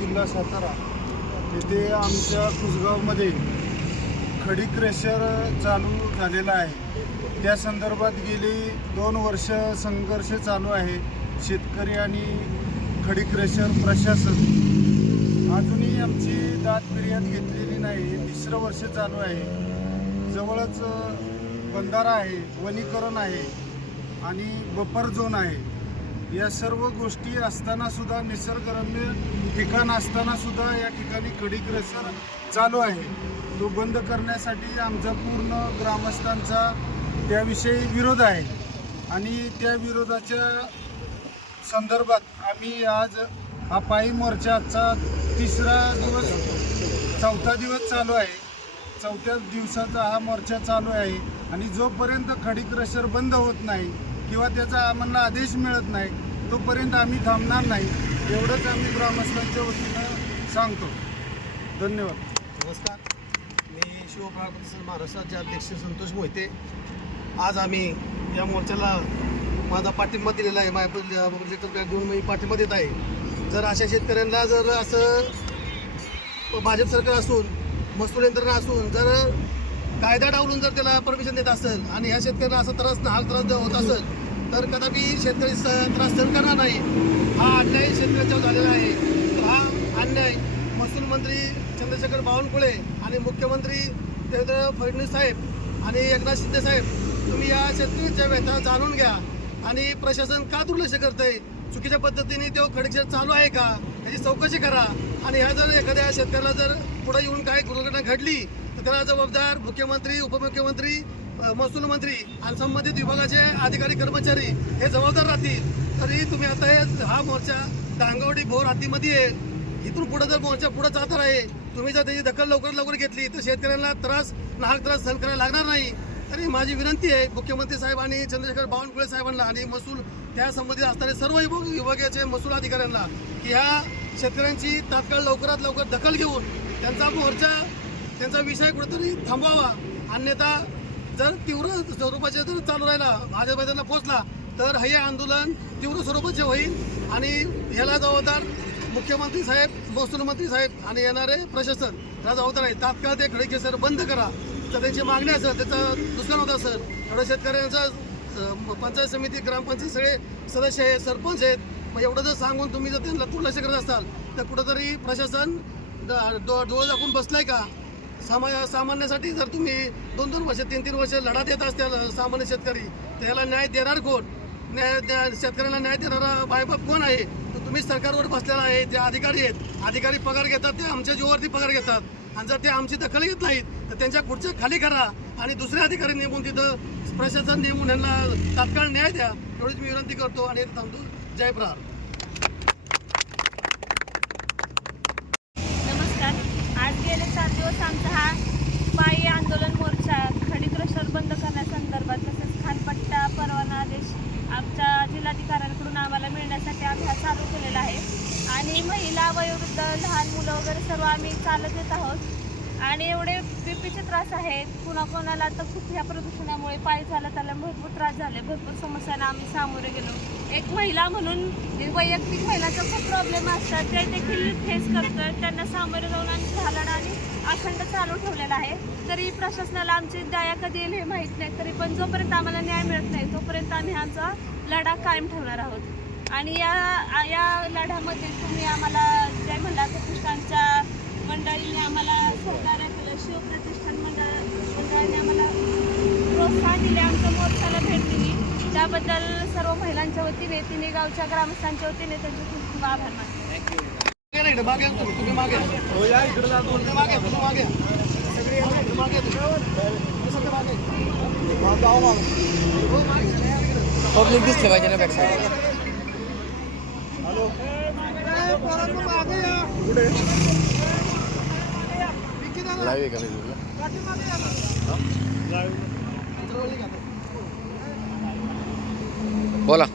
जिल्हा सातारा येथे आमच्या कुसगावमध्ये खडी क्रेशर चालू झालेला आहे. त्या संदर्भात गेली दोन वर्ष संघर्ष चालू आहे. शेतकरी आणि खडी क्रेशर प्रशासन. अजूनही आमची दात फिर्याद घेतलेली नाही. तिसरं वर्ष चालू आहे. जवळच बंधारा आहे वनीकरण आहे आणि बफर झोन आहे. या सर्व गोष्टी असताना सुद्धा निसर्गरम्य ठिकाण असताना सुद्धा या ठिकाणी खडी चालू आहे. तो बंद करण्यासाठी आमचा पूर्ण ग्रामस्थांचा त्याविषयी विरोध आहे. आणि त्या विरोधाच्या संदर्भात आम्ही आज हा पायी मोर्चा आजचा तिसरा दिवस चौथा दिवस चालू आहे. चौथ्या दिवसाचा हा मोर्चा चालू आहे. आणि जोपर्यंत खडी क्रशर बंद होत नाही किंवा त्याचा आम्हाला आदेश मिळत नाही तोपर्यंत आम्ही थांबणार नाही एवढंच आम्ही ग्रामस्थांच्या वतीनं सांगतो. धन्यवाद. नमस्कार. मी शिवप्रापती महाराष्ट्राचे अध्यक्ष संतोष मोहिते. आज आम्ही या मोर्चाला माझा पाठिंबा दिलेला आहे. माझ्या लेटर पॅक घेऊन मी पाठिंबा देत आहे. जर अशा शेतकऱ्यांना जर असं भाजप सरकार असून मजूर यंत्रणा असून जर कायदा डावलून जर त्याला परमिशन देत असेल आणि ह्या शेतकऱ्यांना असं त्रास हा त्रास होत असेल तर कदापि शेतकरी स- त्रास सहन करणार नाही. हा अन्याय शेतकऱ्याच्यावर झालेला आहे. तर हा अन्याय महसूल मंत्री चंद्रशेखर बावनकुळे आणि मुख्यमंत्री देवेंद्र फडणवीस साहेब आणि एकनाथ शिंदे साहेब तुम्ही या शेतकऱ्यांच्या व्यथा जाणून घ्या. आणि प्रशासन का दुर्लक्ष करतंय? चुकीच्या पद्धतीने तो खडीक्षर चालू आहे का? याची चौकशी करा. आणि ह्या जर एखाद्या शेतकऱ्याला जर पुढे येऊन काही दुर्घटना घडली तर त्याला जबाबदार मुख्यमंत्री उपमुख्यमंत्री महसूल मंत्री आणि संबंधित विभागाचे अधिकारी कर्मचारी हे जबाबदार राहतील. तरी तुम्ही आता हे हा मोर्चा डांगवडी भोर हद्दीमध्ये आहे. इथून पुढे जर मोर्चा पुढे जात आहे तुम्ही जर त्याची दखल लवकर लवकर घेतली तर शेतकऱ्यांना त्रास नाहक त्रास सहन करायला लागणार नाही. तरी माझी विनंती आहे मुख्यमंत्री साहेब आणि चंद्रशेखर बावनकुळे साहेबांना आणि महसूल त्या संबंधित असणारे सर्व विभाग विभागाचे महसूल अधिकाऱ्यांना की ह्या शेतकऱ्यांची तात्काळ लवकरात लवकर दखल घेऊन त्यांचा मोर्चा त्यांचा विषय कुठेतरी थांबवावा. अन्यथा जर तीव्र स्वरूपाचे जर चालू राहिला भाजपात्यांना पोचला तर हे आंदोलन तीव्र स्वरूपाचे होईल. आणि ह्याला जबाबदार मुख्यमंत्री साहेब महसूल मंत्री साहेब आणि येणारे प्रशासन ह्याला जबाबदार आहे. तात्काळ ते खडके सर बंद करा. तर त्यांची मागणी असेल त्याचं नुकसान होतं सर. एवढं शेतकऱ्यांचं पंचायत समिती ग्रामपंचायत सगळे सदस्य आहेत सरपंच आहेत. मग एवढं जर सांगून तुम्ही जर त्यांना दुर्लक्ष करत असाल तर कुठंतरी प्रशासन ड- डो- डोळं दाखवून बसलाय का? सामा सामान्यासाठी जर तुम्ही दोन दोन वर्ष तीन तीन वर्ष लढा देत असत्या सामान्य शेतकरी त्याला न्याय देणार कोण? न्याय द्या- शेतकऱ्यांना न्याय देणारा बायबाप कोण आहे? तर तुम्ही सरकारवर बसलेला आहे जे अधिकारी आहेत. अधिकारी पगार घेतात ते आमच्या जीवावरती पगार घेतात. आणि जर ते आमची दखल घेत नाहीत तर त्यांच्या खुर्च्या खाली करा आणि दुसरे अधिकारी नेमून तिथं प्रशासन नेमून यांना तात्काळ न्याय द्या. एवढीच मी विनंती करतो आणि थांबतो जय प्रहार नमस्कार आज गेले चार दिवस आमचा हा पायी आंदोलन मोर्चा खडी क्रशर बंद करण्यासंदर्भात तसेच खानपट्टा परवाना आदेश आमच्या जिल्हाधिकाऱ्यांकडून आम्हाला मिळण्यासाठी आम्ही हा चालू केलेला आहे आणि महिला वयोवृद्ध लहान मुलं वगैरे सर्व आम्ही चालत येत आहोत. आणि एवढे बीपीचे त्रास आहेत. कुणाकोणाला तर खूप ह्या प्रदूषणामुळे पाय चालत आल्या भरपूर त्रास झाले भरपूर समस्यांना आम्ही सामोरे गेलो. एक महिला म्हणून वैयक्तिक महिलाचा खूप प्रॉब्लेम असतात. ते देखील फेस करतात. त्यांना सामोरे जाऊन आम्ही घालणं आणि अखंड चालू ठेवलेला आहे. तरी प्रशासनाला आमची दया कधी येईल हे माहीत नाही. तरी पण जोपर्यंत आम्हाला न्याय मिळत नाही तोपर्यंत आम्ही आमचा लढा कायम ठेवणार आहोत. आणि या या लढ्यामध्ये तुम्ही आम्हाला जय म्हणला प्रतिष्ठानच्या मंडळीने आम्हाला सहकार्य केलं शिवप्रतिष्ठान मंडळ मंडळाने आम्हाला प्रोत्साहन दिले. आमच्या मोर्चाला भेट दिली. त्याबद्दल सर्व महिलांच्या वतीने तिने गावच्या ग्रामस्थांच्या वतीने त्यांचे खूप खूप आभार मानते. मागे मागे मागे मागे मागे मागे मागे मागे पब्लिक दिसले पाहिजे ना बॅक साईड विकी दादा, लाईव्ह आहे का? बोला.